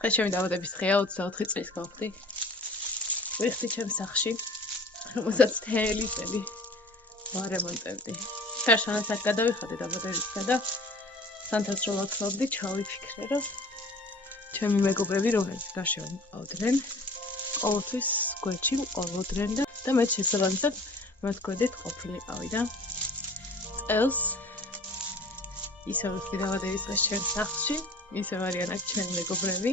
დღეს ჩემი დაბადების დღეა 24 წლის გავხდი. ვიხდი ჩემს სახლში, რომელსაც თელი წელი ვარემონტებდი. შაშანას აქ გადავიხადე დაბადებისგან და სანთას რო ვაქლავდი, ჩავიფიქრე, რომ ჩემი მეგობრები, რომლებიც გარშემო მყავდნენ, ყოველთვის გვერდში მყოლოდნენ და მე შესაბამისად მათ გვერდით ყოფილიყავი და წელს ისევ ვიხდი დაბადების დღეს ჩემს სახლში, ისევ არიან აქ ჩემი მეგობრები,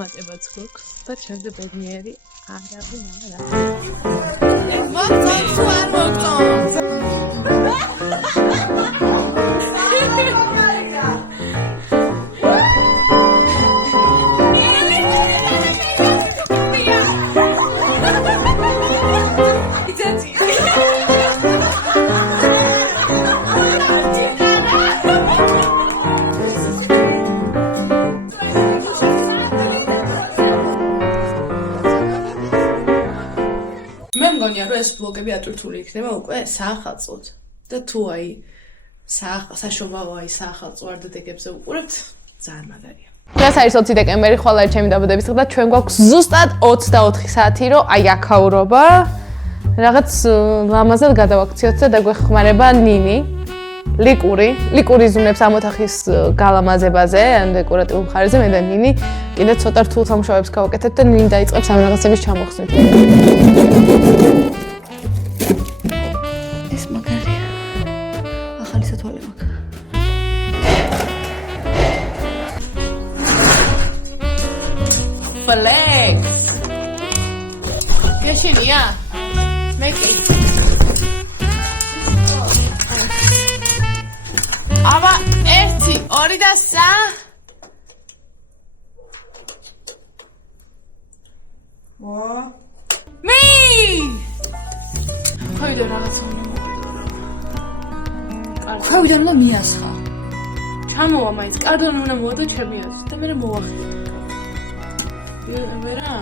მატებაც გვაქვს და ჩემზე ბედნიერი არავინ არ არის. მოგწონს თუ არ მოგწონს? ეს ბლოგები ატვირთული იქნება უკვე საახალწლოდ და თუ აი საშობაო აი საახალწლო არდადეგებზე უყურებთ ძალიან მაგარია. დღეს არის 20 დეკემბერი, ხვალ არის ჩემი დაბადების დღე და ჩვენ გვაქვს ზუსტად 24 საათი რომ აი აქაურობა რაღაც ლამაზად გადავაქციოთ და დაგვეხმარება ნინი ლიკური ზუნებს ამ ოთახის გალამაზებაზე, ან დეკორატიულ მხარეზე მე და ნინი კიდე ცოტა რთულ სამუშაოებს გავაკეთებთ და ნინი დაიწყებს ამ რაღაცების ჩამოხსნით. ეს მაგარია. ახალი სათვალე მაქვს. Flex. გეშინია? მეკი. აბა 1 2 და 3 მი ხოიდან რაღაცა ხოიდან ლა მიასხა ჩამოვა მაინც კარდონ უნდა მოვადო ჩემი აზრით და მე მოვახილე ვერა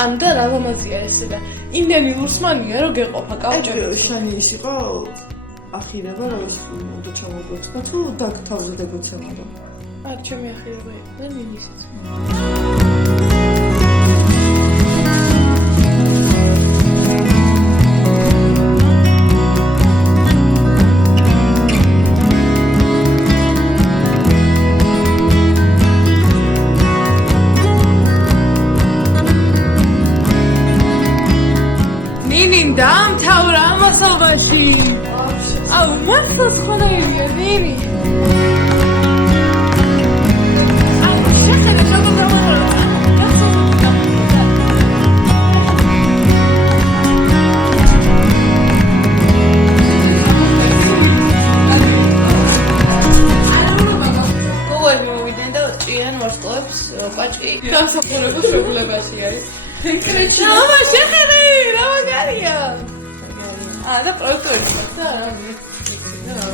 ამდე რა ლამაზია ესე და იმდენი ლურსმანია რომ გეყოფა კავჭები. შენი ის იყო ახირება რომ ის უნდა ჩამოგვეცდა თუ დაგთავზე დაგოცემოდა. არ ჩემი ახირება იყო და ნინისიც. დაამთავრა ამასობაში. აუ, მართლაც ხონაერია, ნინი. აი, შეხედე როგორ დამაყარა. გოგოები მოვიდნენ და ჭიან ვარსკვლავებს პაჭი. სამსახურებო შეგულებაში არის. ეკრეჩი. აბა, შეხედე, რა მაგარია. და პროექტოებს და რა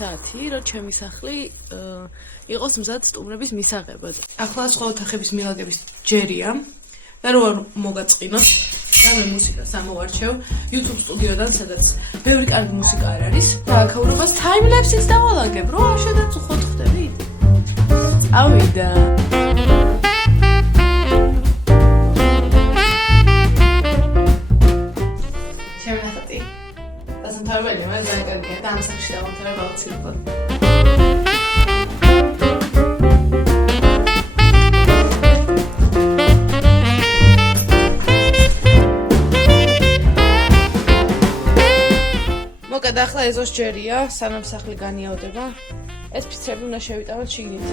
საათი, რომ ჩემი სახლი იყოს მზად სტუმრების მისაღებად. ახლა სხვა ოთახების მილაგების ჯერია და რო მოგაწყინოთ, რამე მუსიკას ამოვარჩევ YouTube სტუდიოდან, სადაც ბევრი კარგი მუსიკა არ არის. და აქაურობას time-lapse-იც დავალაგებ, რო არ შედაწუხოთ ხდებით. ავიდა. შემნახატი. დასამთავრებელი მაგრამ ძალიან კარგია და ამ სახში დავამთავრებ აუცილებლად. ახლა ეზოს ჯერია, სანამ სახლი განიავდება. ეს ფიცრები უნდა შევიტანოთ შიგნით.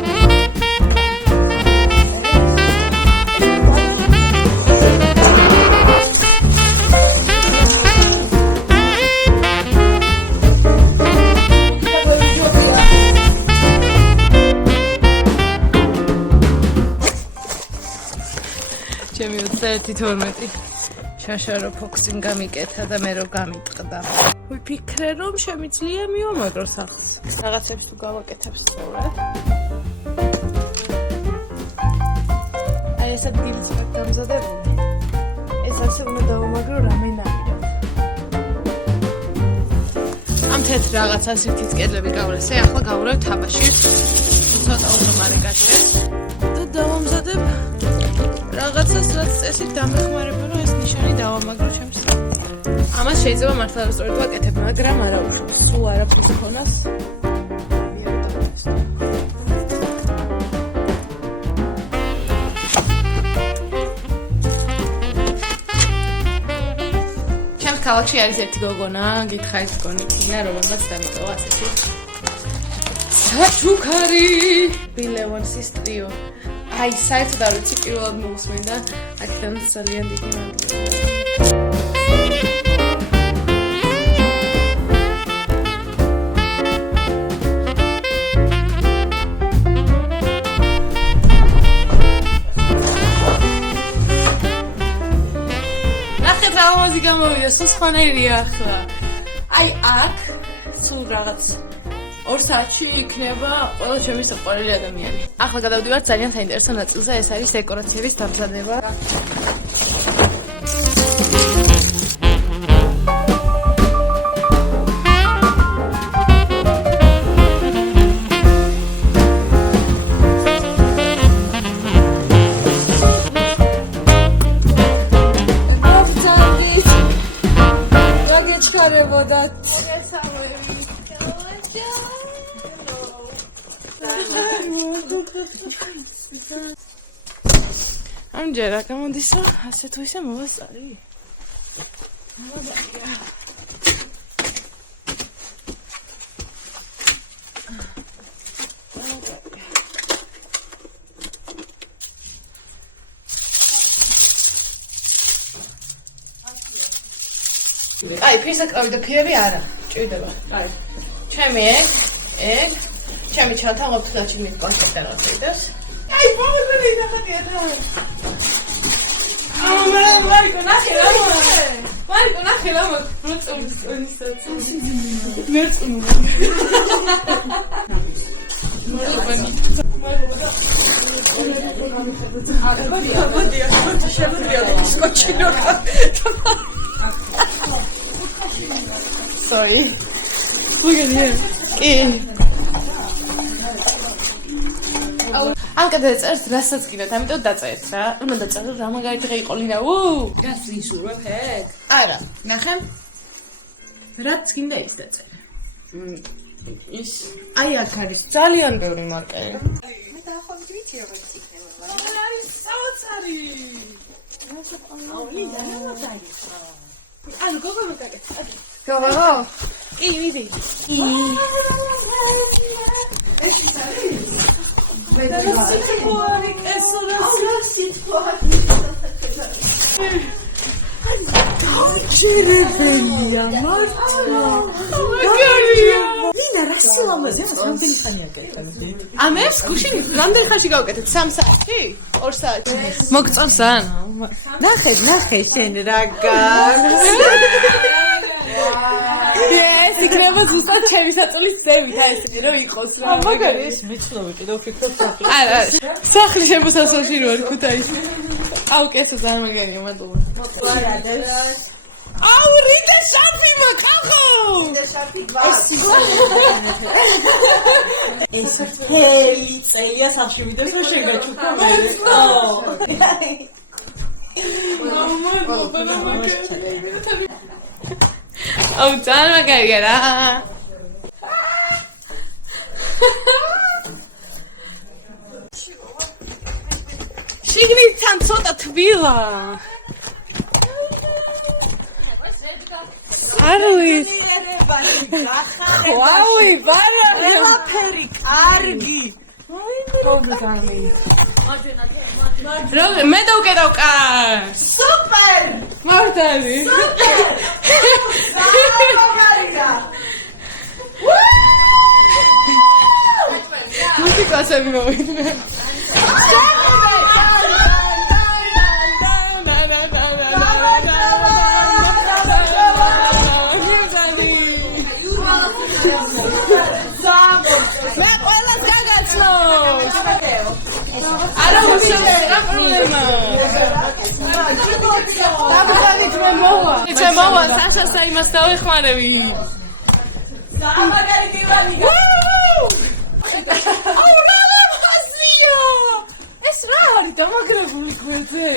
ჩემი 21-12 შაშარო ფოქსინგ გამიკეთა და მე რო გამიტყდა. ვიფიქრე რომ შემიძლია მივამაგრო სახლს. რაღაცებს თუ გავაკეთებ სწორად. აი ეს ადგილიც მაგ დამზადებული. ეს ასე უნდა დავამაგრო რამენაირად. ამ თეთრ რაღაცას ირთიც კედლები გავვრესე, ახლა გავურავ თაბაშირს. ცოტა უღრმარე გაჩეს და დავამზადებ რაღაცას რაც წესით დამეხმარება რომ ეს ნიშანი დავამაგრო ჩემს სახლს. ამას შეიძლება მართლა სწორად ვაკეთებ, მაგრამ არა უშავს. სულ არაფერს ქონას. ჩემს ქალაქში არის ერთი გოგონა, გითხა ის გონი თინა, რომელმაც დამიტოვა ასეთი საჩუქარი ბილევონსის ტრიო. აი, საერთოდ არ ვიცი პირველად მოусმენდა, აქედან ძალიან დიდი მადლობა. ნახეთ რა ამაზი გამოვიდა, სულ სხვანაირია ახლა. აი, აქ სულ რაღაც 2 საათში იქნება ყველა ჩემი საყვარელი ადამიანი. ახლა გადავდივართ ძალიან საინტერესო ნაწილზე, ეს არის დეკორაციების დამზადება. ამჯერა გამოდის რომ ასე თუ ისე მოვასწარი. აი, ფირსაკრავი და ფირები არა, ჭირდება. აი, ჩემი ეგ, ჩემი ჩანთა ყოფილაში მიკონსტექტან ვაციდებს. აი, მომდენი ნახატია და. Marco, nache lama. Sorry. Look at him. ამ გადაწერთ რასაც კიდეთ, ამიტომ დაწერთ რა. უნდა დაწერო რა მაგარითი გაიყოლინა. გასვისურვებ ეგ? არა, ნახე. რაც კიდე ის დაწერე. ის აი აქ არის ძალიან ბევრი მარკერი. მე დაახვალ ვიცი როგორ იქნება. არის საოცარი. ანუ გოგო მოგაკეთე. გოგო? კი, ვიდი. ეს ის არის? და სიტყვარი, ჭირებელია, მართლა. მაგარია. მინა რა სილამაზე, რამდენი ხანია გაკეთე? ამებს გუშინ რამდენი ხანში გავაკეთეთ? 3 საათი? 2 საათი. მოგწონს ან? ნახე შენ რა გავს. ეს იქნება ზუსტად ჩემი საწოლის ძევით, აი ესე რომ იყოს რა. მაგარი ეს მეცნოვი კიდევ ვფიქრობ სახლი. არა, სახლი შემოსასვლელში რო არ ქუთაისში. აუ, კეთო ძალიან მაგარია, მადლობა. აუ, რიდა შაფი მაკახო. რიდა შაფი ეს ჰელი წეია სახლში ვიდეს რა შეგაჩუქა მე. აუ, ძალიან მაგარია რა. შიგნიდან ცოტა თბილა. არ ვიცი. ვაუი, ბარა. ყველაფერი კარგი. მე დავკეტავ კარს. სუპერ! მართალი. მუსიკასები მოვიდნენ. მე ყველას გაგაცნობს. არა უშევია პრობლემა. დაბალი მე მოვა. მე მოვა, სასასა იმას დავეხმარები. სამაგარი დივანი. აუ რა მასია. ეს რა არის დამაგრებული გვერდზე?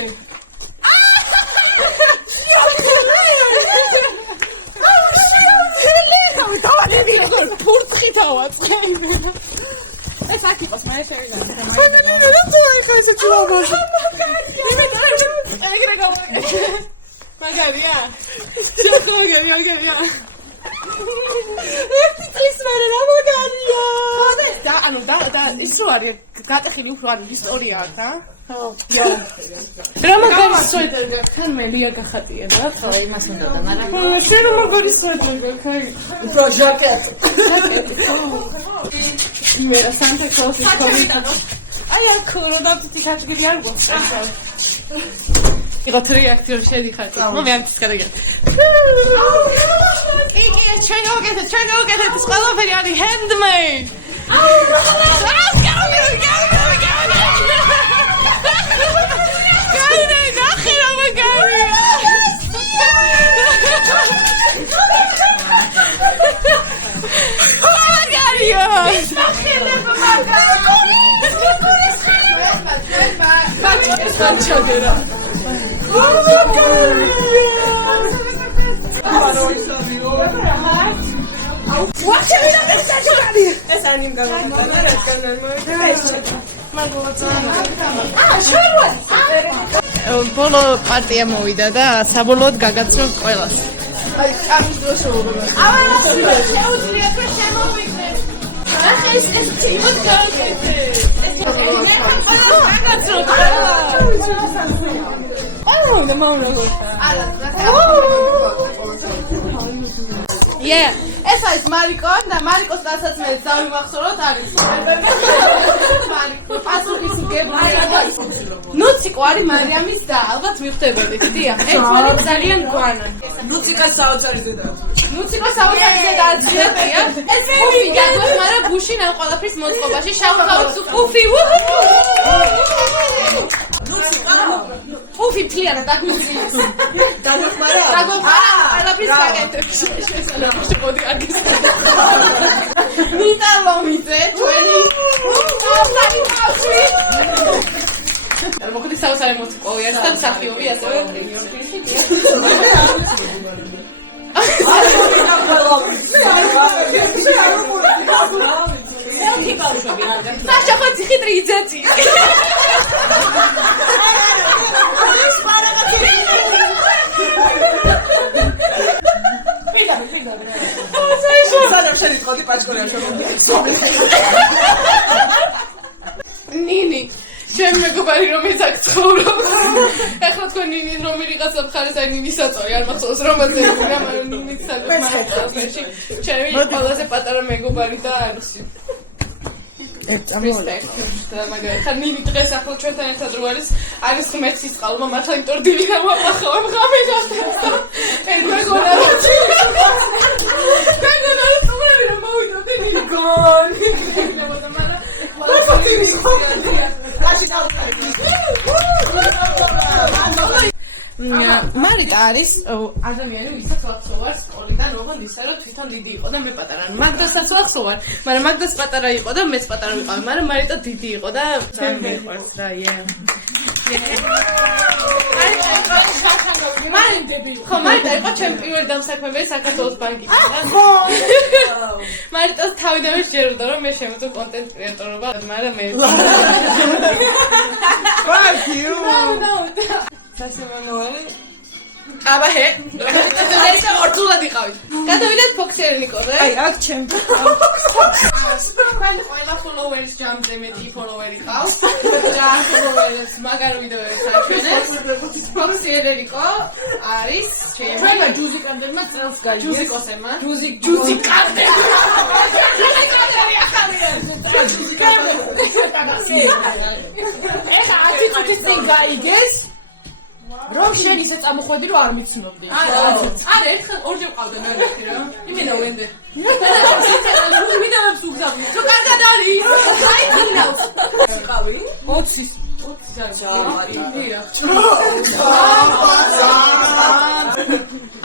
ფურთხითავა წხენა. ეს აქ იყოს, მე შევიდა. სანამ რა თქმა ეს ჩუაბაში. ეგრე გავაკეთე. მაგარია. მაგარია. ერთი წლის მერე რა მაგარია. და ანუ და ის რო არის გატეხილი უფრო არის ისტორია აქვს, ა? ხო. რა მაგარი სვეტერი გაქვს? თან მე ლია გახატია და ხო, იმას უნდა და მაგრამ შენ რა მაგარი სვეტერი გაქვს? აი. უფრო ჟაკეტი. იმერა სანტა კლაუსის კომიტეტი. აი აქ რო დაფიცი საჭგილი არ გვაქვს. იყო რეაქტიო შედიხარ. მომი ამის კარგია. იგი ჩვენ გავაკეთეთ ეს ყველაფერი არის handmade. ბოლო პარტია მოვიდა და საბოლოოდ გაგაცნობ ყველას. აი, ამის დროს შეუძლია. შეუძლია თქვენ შემოვიგნე. ახლა ეს თვითონ გავაკეთე. გაგაცნობ ყველა. არა, მომრავლო. ეს არის მარიკო და მარიკოს დასაც მე დავიმახსოვროთ არის. მარიკო პასუხის გებული. ნუციკო არის მარიამის და ალბათ მივხვდებოდით. დიახ, ერთმანეთ ძალიან გვანა. ნუციკა საოცარი დედა. ნუციკო საოცარი დედა აძიებია. ეს ფუფი გაგვაქვს, მაგრამ გუშინ ამ ყველაფრის მოწყობაში შავთავის ფუფი. ფუფი მთლიანად დაგვიძიეს. დაგვეხმარა? დაგვეხმარა ყველაფრის გაკეთებს. შეყოდი არგის. მიტალომიძე ჩვენი საოცარი ბავშვი. მოკლედ საოცარი მოციქოვი არის და მსახიობი ასევე ტრილიორფილში. საშა ხო ციხიტრი იძაცი. სანამ შენი თქოთი პაჭკორია შემოგიყვება. ნინი ჩემი მეგობარი რომელიც აქ ცხოვრობს. ეხლა თქვენ ნინი რომ ვიღაცა მხარეს აი ნინის საწოლი არ მახსოვს რომელზე მაგრამ ნინიც საკუთარ ჩემი ყველაზე პატარა მეგობარი და არუსი. მაგალითად ნინი დღეს ახლა ჩვენთან ერთად რო არის ღმერთის წყალმა მართლა იმიტომ დილი გამოვახავ ღამე გასწევს და მეგონა რომ მოვიდოდი ნინი გონი მარიკა არის ადამიანი, ვისაც ვახსოვარ სკოლიდან, ოღონდ ისა რომ თვითონ დიდი იყო და მე პატარა. მაგდასაც ვახსოვარ, მაგრამ მაგდას პატარა იყო და მეც პატარა ვიყავი, მაგრამ მარიტა დიდი იყო და ძალიან მეყვარს რა, ხო, მარიტა იყო ჩემი პირველი დამსაქმებელი საქართველოს ბანკიდან და მარიტას თავიდანვე შეეროდა რომ მე შემოწო კონტენტ კრეატორობა, მაგრამ მე Fuck you. სასემონოელი აბაჰე. ეს ორთულად იყავით. გადავიდეთ ფოქსერნიკოზე. აი, აქ ჩემ. მან ყველა ფოლოვერის ჯამზე მეტი ფოლოვერი ყავს. და ფოლოვერებს მაგარ ვიდეოებს აჩვენებს. ფოქსერნიკო არის ჩვენმა ჯუზიკამდემა წელს გაიგეს. ჯუზიკოსებმა. ჯუზიკამდე. ეხა 10 წუთი წინ გაიგეს. რომ შენ ისე წამოხვედი რომ არ მიცნობდი. არა, ერთხელ ორჯერ ყავდა მე მეთქი რა. იმენა ვენდე. ვიდეოებს უგზავნი. თუ კარგად არის. აი ვინავს. ყავი? 20-ის.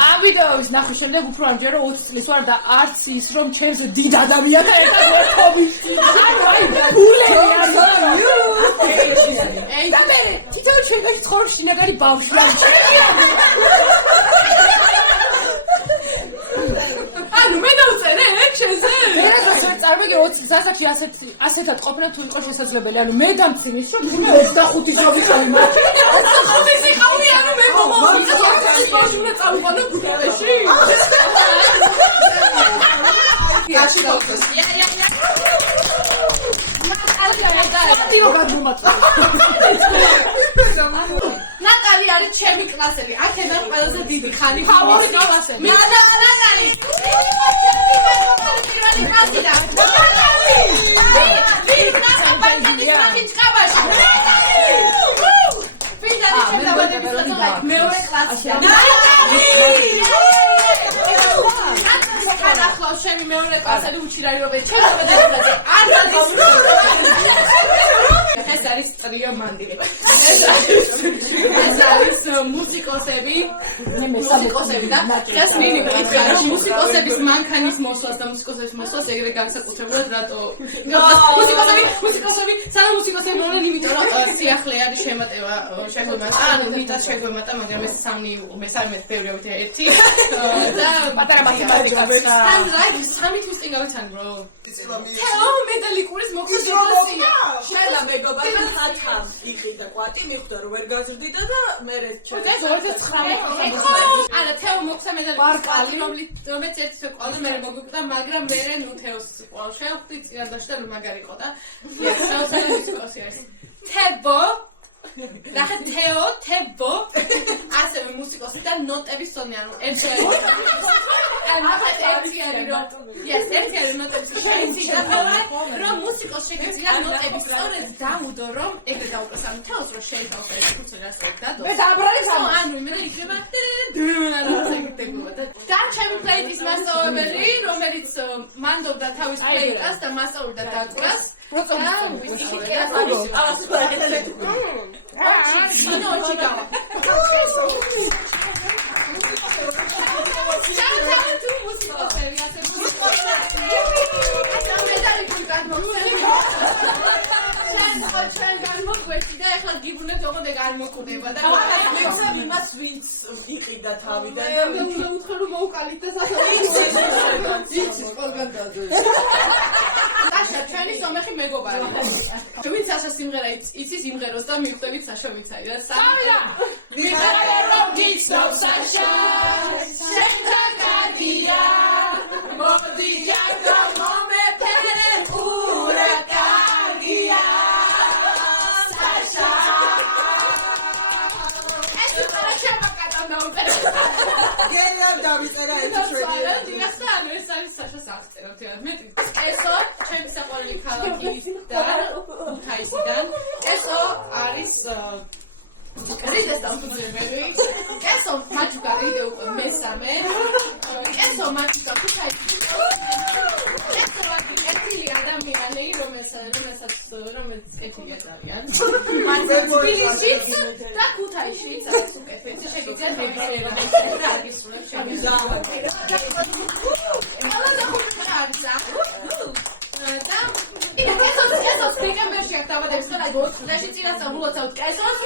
ამ ვიდეოების ნახვის შემდეგ უფრო ამჯერა 20 წლის ვარ და არც ის რომ ჩემზე დიდ ადამიანა ერთად ვერ ხობისти. აი, გულები აი, და მე თითოეულ შენგაში ცხოვრობს შინაგანი ბავშვი. ანუ მე დავწერე ეგ შენზე? ეს წარმოგე 20 წლის ასაკში ასეთად ყოფნა თუ იყო შესაძლებელი. ანუ მე დამცინის რომ მე 25-ის რომ ვიყავი მათი. 25-ის იყავი, ანუ მე მომავალი 20-ის ბავშვი უნდა წავიყვანო ბუდაპეშტში. აში გავხდეს. ნატალი არის ჩემი კლასელი. აქედან ყველაზე დიდი ხანი. ფავორიტი კლასელი. ნატალი. მეორე კლასი. გადახლავს ჩემი მეორე კლასელი უჩირარი რომ ჩემს არ გადის. ეს არის ტრიო მანდილე. ეს არის მუსიკოსები და ეს ნინი მითხრა რომ მუსიკოსების მანქანის მოსვლას და მუსიკოსების მოსვლას ეგრე განსაკუთრებულად რატო მუსიკოსები სანამ მუსიკოსები მოვლენ იმიტომ რომ სიახლე არის შემატევა შეგვემატა ანუ ნიტას შეგვემატა მაგრამ ეს სამი მესამე ბევრია ერთი და პატარა მათემატიკა თან რაი სამი თვის წინ გავეცანი bro თეო მეტალიკურის მოხსენებაა შელა მეგობარი ხაჩამ იყიდა ყვატი მიხვდა რომ ვერ გაზრდიდა და მე ეს 2009 არა თეო მოხსა მეტალიკური რომელიც ერთ სეკუნდში მე მოგვიყვდა მაგრამ მე ნუ თეოს ყოველ შევხვდი წიანდაში და მაგარი იყო და ეს საოცარი მუსიკოსი არის თებო ნახე თებო ასევე მუსიკოსი და ნოტების სონი ანუ ერთი არის ერთი არის ნოტების შეიძლება რომ მუსიკოსი შეიძლება ნოტების სწორედ დამუდო რომ ეგრე დაუკრას ანუ თეოს რომ შეიძლება ეს ფუნქციონას დადო მე დაბრალეს ანუ მე იქნება და ჩემი პლეიტის მასწავლებელი რომელიც მანდობდა თავის პლეიტას და მასწავლობდა დაკვრას ჩვენ განმოგვეცი და ახლა გიბუნეთ ოღონდ ეგ არ მოკვდება და მე იმას ვინც იყიდა თავიდან მე უნდა უთხრა რომ მოუკალით და იცის ყველგან დადო საშა ჩვენი სომეხი მეგობარი ვინც საშა სიმღერა იცის იმღეროს და მიხვდებით საშა ვინც არის და სამია ვიღაცა რომ გიცნობს საშა შენთა კარგია მოდი ჯაკა მომეფერე ურა კარგია გენარ დავიწერა ეს ჩვენი დინასტა ანუ ეს არის საშას აღწერა თეატრ მეტი ესო ჩემი საყვარელი ქალაქი და ქუთაისიდან ესო არის კრიზეს დამფუძნებელი ესო მაჩუკა რიდე უკვე მესამე ესო მაჩუკა ქუთაისი ესო ერთილი ადამიანი რომელიც ერთილი არიან თბილისშიც და ქუთაისშიც არის უკეთესი შეგიძლიათ რეგისტრირება და აგისრულებს კესოს დეკემბერში აქ დავადებს და 4 წელში წინასწარ ულოცავთ კესოს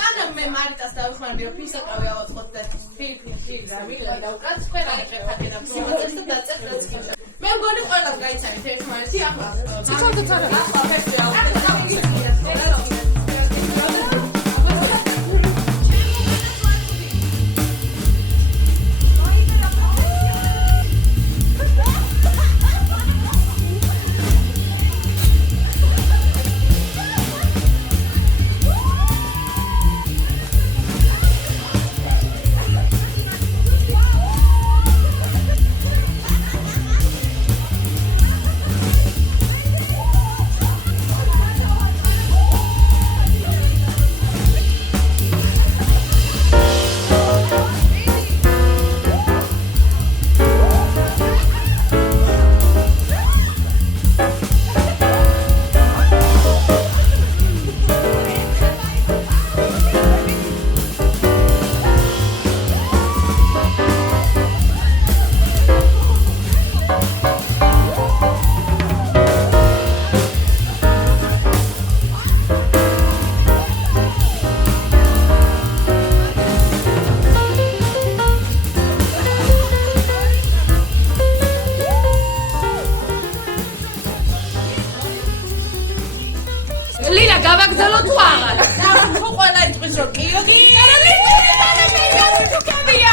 მაგრამ მე მარიტას დავიხმარები რომ ფისაკავი ავაწყოთ და ფილი რა მილე დავკაც თქვენ არ იყებთ და პრომოციას და დაწერთ რაც გინდა მე მგონი ყველას გაიცანით ერთმანეთი ახლა ცოტა ახლა ვერსია კირა გავაგზავნო თუ აღარ? თუ ყველა იტყვის რომ კიო კირა ლიგური თანამედია თუკებია.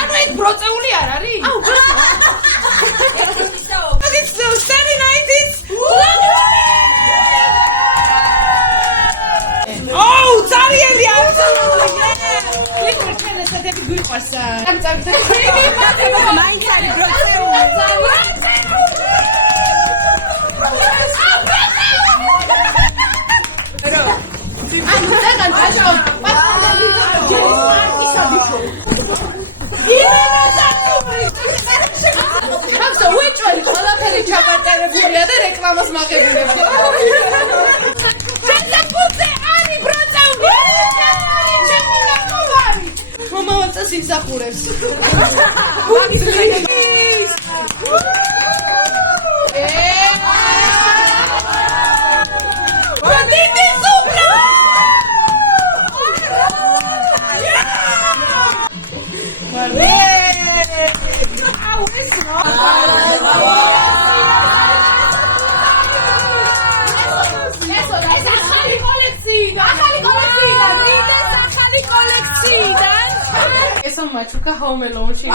ანუ ეს ბროწეული არ არის? აუ, It's so 90s. Oh, Zarieli, absolutely. Yeah. Literally, can I say that good person? I'm sorry. Main cari broceuli. ჩაპარტერებულია და რეკლამას მაღებულებს. მომავალწელს იმსახურებს. Eso machuca home alone she.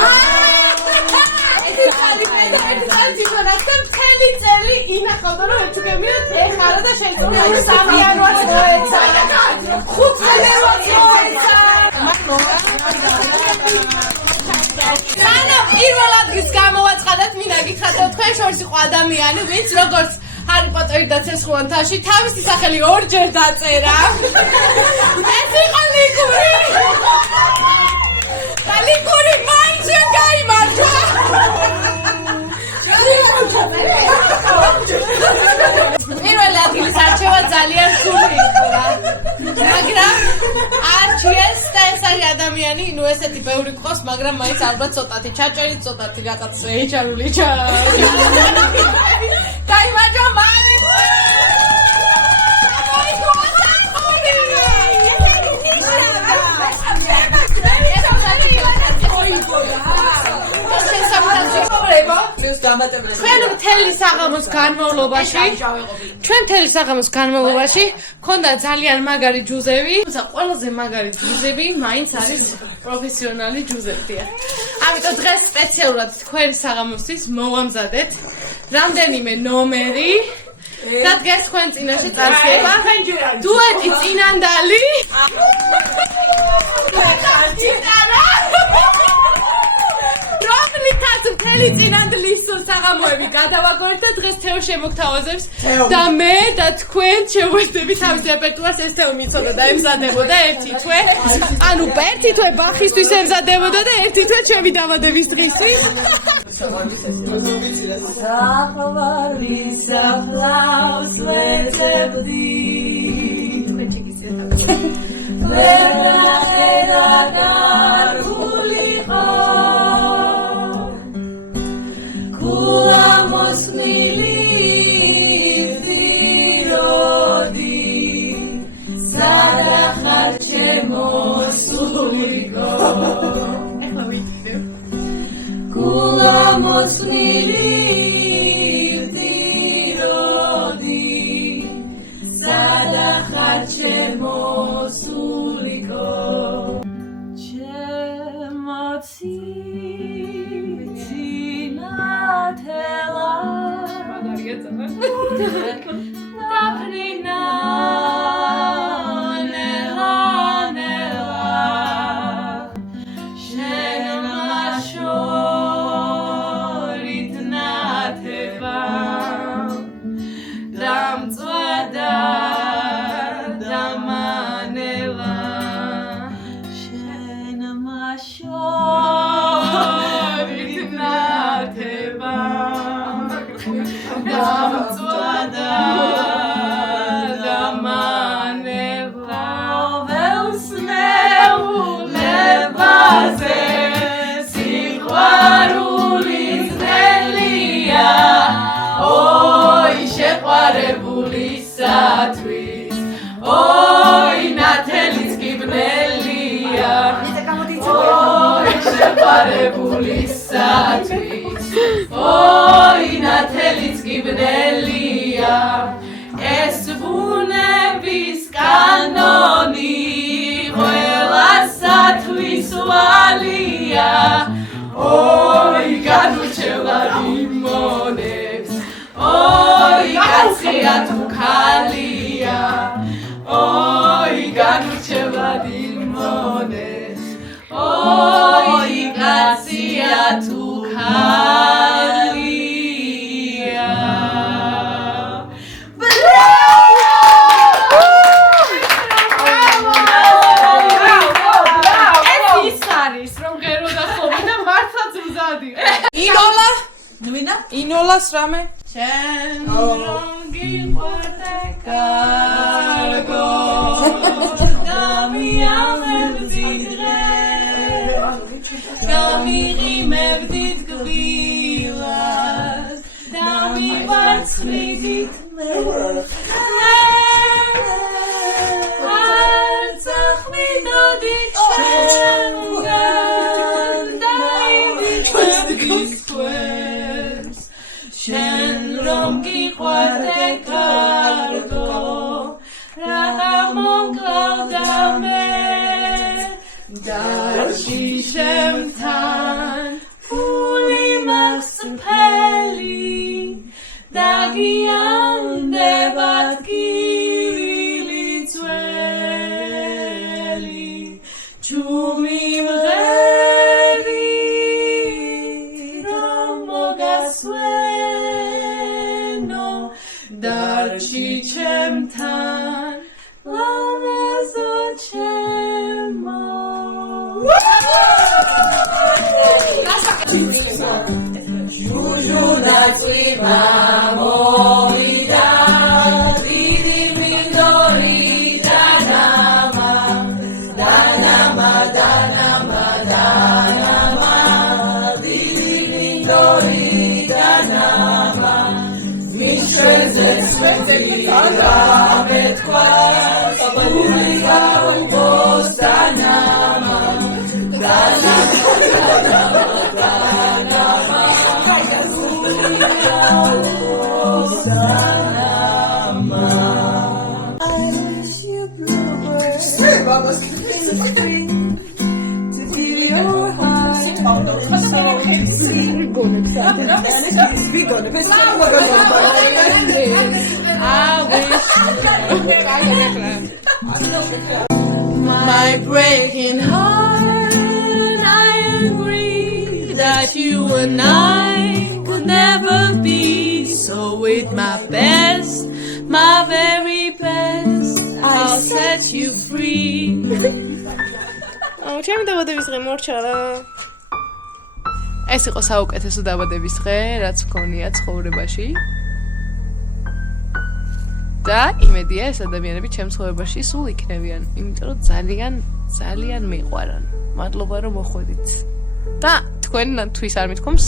პირველად ის გამოვაცხადეთ მინდა გითხრათ თქვენ შორის იყო ადამიანი ვინც როგორც ჰარი პოტერი და ცესხუანთაში თავისი სახელი ორჯერ დაწერა. ეს იყო ლიგური. ლიგური მაინც გაიმარჯვა. პირველი ადგილის არჩევა ძალიან სული იყო რა. მაგრამ არჩიეს და ეს არის ადამიანი, ნუ ესეთი ბევრი ყავს, მაგრამ მაინც ალბათ ცოტათი ჩაჭერით, ცოტათი რაღაც ეჭარული გაიმარჯვა მანი. ჩვენ მთელი საღამოს განმავლობაში ქონდა ძალიან მაგარი ჯუზები, თუმცა ყველაზე მაგარი ჯუზები მაინც არის პროფესიონალი ჯუზებია. ამიტომ დღეს სპეციალურად თქვენ საღამოსთვის მოვამზადეთ რამდენიმე ნომერი და დღეს თქვენ წინაშე წარსება დუეტი წინანდალი. მთელი წინანდლის საღამოები გადავაგორეთ და დღეს თეო შემოგთავაზებს და მე და თქვენ შევეცდებით თავის რეპერტუარს ეს თეო მიცოდა და ემზადებოდა ერთი თვე. ანუ ერთი თვე ბახისთვის ემზადებოდა და ერთი თვე ჩემი დაბადების დღისთვის. Sakhvaris aflaus letzebdi Verna edagar ulicho Kulamos nilivdirodi Sadachar chemosuriko Kulamos nilivdirodi Sadachar chemosuriko Chemotsitinatela Daprina nela nela Shemashorit nateva Damtsvada damanela შეფარებულისათვის ოი ნათელიც კი ბნელია ეს ბუნების კანონი ყველასათვის ვალია ოი განურჩევლა იმონებს ოი კაცია თუ ქალია ოი განურჩევლა იმონებს ოი კაცია თუ ქალია ინოლას რამე? შენ რომ გიყვარდე კარგო გამიამებდი დღეს გამიღიმებდით გვილად დამივარცხნიდით არცახმიდოდით ჩემგან დაივიწყებდით თქვენს შენ რომ გიყვარდე კარგო რა მომკლავდა მე დარჩი ჩემთან ფული მაქვს წფელი დაგიანდებათ გივილი ძველი ჩუმი მღერი რომ მოგასვენო დარჩი ჩემთან ლამაზო ჩემო ჟუჟუნა წვიმა მოვიდა დიდი მინდორი დანამა დანამა დანამა დანამა დიდი მინდორი დანამა მიშვენზე სვეტი გამეთქვა საპური გაუბოს დანამა My breaking heart, I agree that you and I could never be. So with my best, my very best, I'll set you free. ჩემი დაბადების დღე მორჩალა. ეს იყო საუკეთესო დაბადების დღე, რაც მქონია ცხოვრებაში. და იმედია ეს ადამიანები ჩემს ცხოვრებაში სულ იქნებიან, იმიტომ რომ ძალიან მიყვარან. მადლობა რომ მოხვედით. და თქვენთვის არ მithkoms,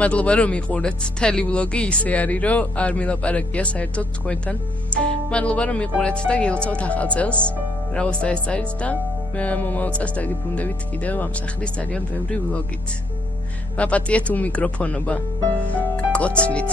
მადლობა რომ მიყურეთ. მთელი ვლოგი ისე არის, რომ არ მილაპარაკია საერთოდ თქვენთან. მადლობა რომ მიყურეთ და გილოცავთ ახალ წელს. რაოს დაესწარით და მომავალ წელს დაგიბრუნდებით კიდევ ამ სახლის ძალიან ბევრი ვლოგით. მაპატიეთ უმიკროფონობა. კოცნით.